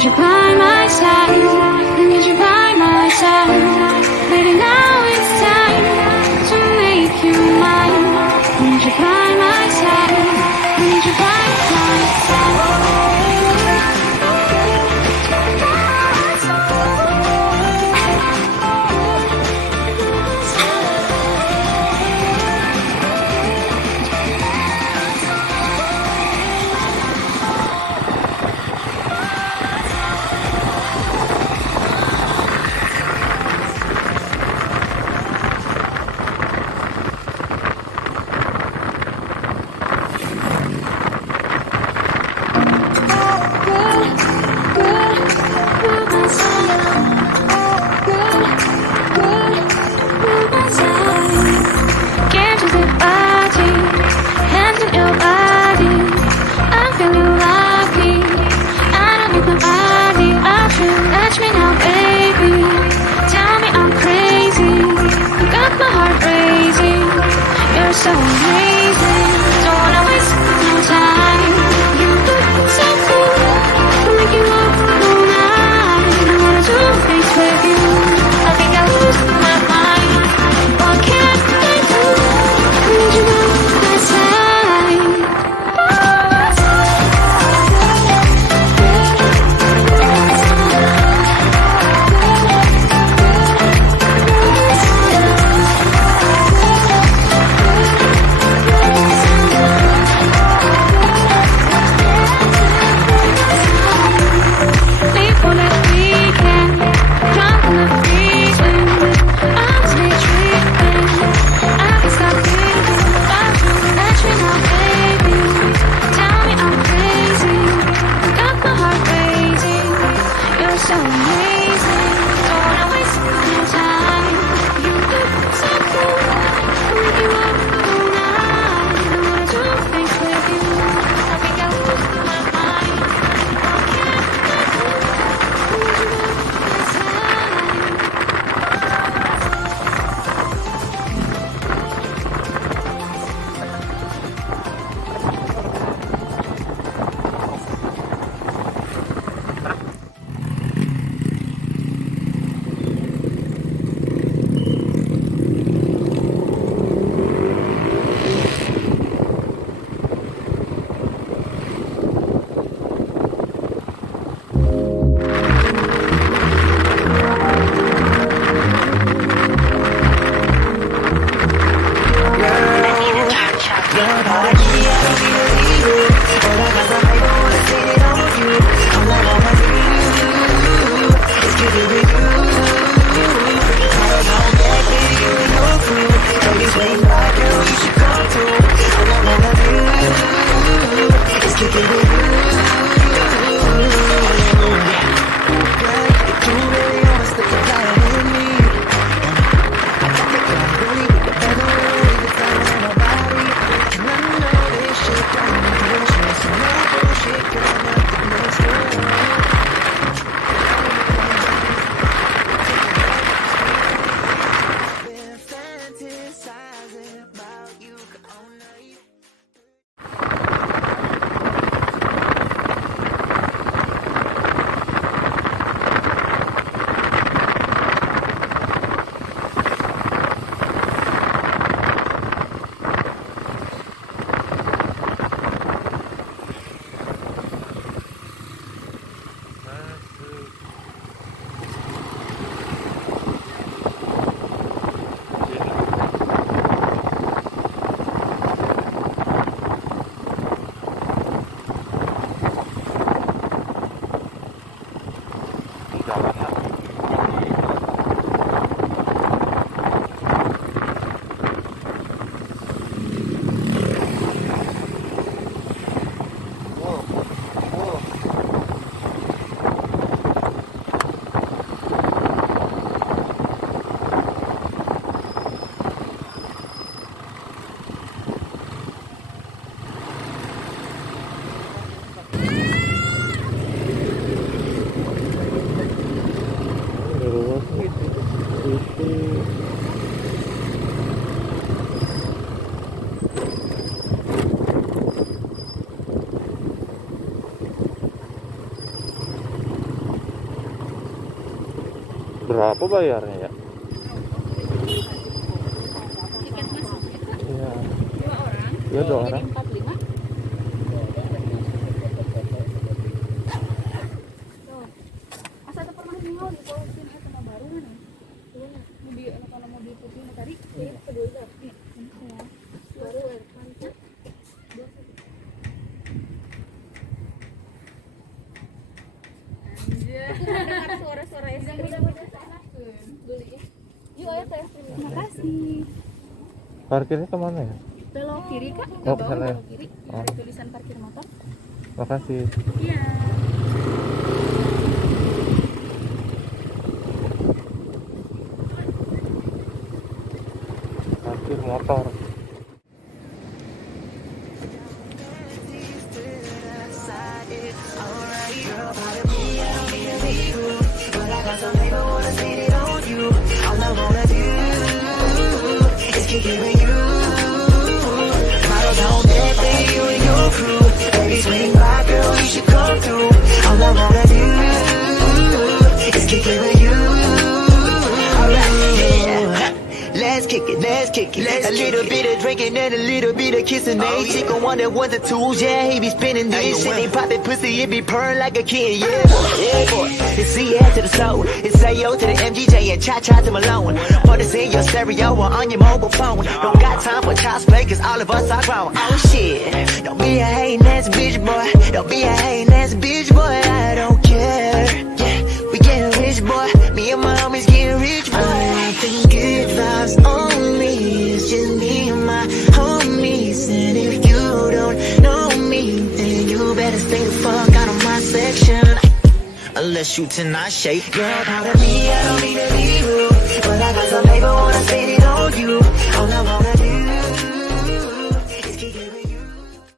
need you by my side. I need you by my side. Baby, now it's time to make you mine. I need you by my side. I need you by my side. So amazing, don't wanna waste no time. You look so cool, I'll make you up all night. I wanna do things with you, I think I lose my mind. What can I do? I need you by my side. So amazing, don't wanna waste no time. You look so cool, I'll make you up all night. I wanna do things with you, I think I lose my mind. What can I do? I need you by my side. Berapa bayarnya ya? Tiket masuknya Kak, Iya. 2 orang. Iya, 2 Jadi orang. 45. Tuh. Asa teu pernah ninggal di polisi eta mah baru mana? Tuh mobil anak-anak mobil putih mah tadi. Iya, kedua itu. Iya, ya. Baru kan. Dengar suara-suara es krim. Beli ya. Yuk ayo teh. Terima kasih. Parkirnya kemana ya? Belok kiri Kak. Oh, Ke bawah sana ya? belok kiri. Oh. Ada tulisan parkir motor. Makasih. Iya. Parkir motor. Let's kick it. A little bit of drinking and a little bit of kissing. They chick on 1 and 1 and 2s. Yeah, he be spinning this shit. He poppin' pussy, it be purring like a kid. Yeah, boy, yeah, boy. It's CF to the soul. It's AO to the MGJ and cha-cha to Malone. Put this in your stereo or on your mobile phone. Don't got time for child's play, cause all of us are grown. Oh shit. Don't be a hating ass bitch, boy. Don't be a hating ass bitch, boy. I don't care. Yeah, we getting rich, boy. Me and my homies getting rich, boy. I think good vibes only. It's just me and my homies. And if you don't know me, then you better stay the fuck out of my section. Unless you tonight shake. Girl, pardon me, I don't mean to be rude, but I got some paper, wanna spend it on you. All I wanna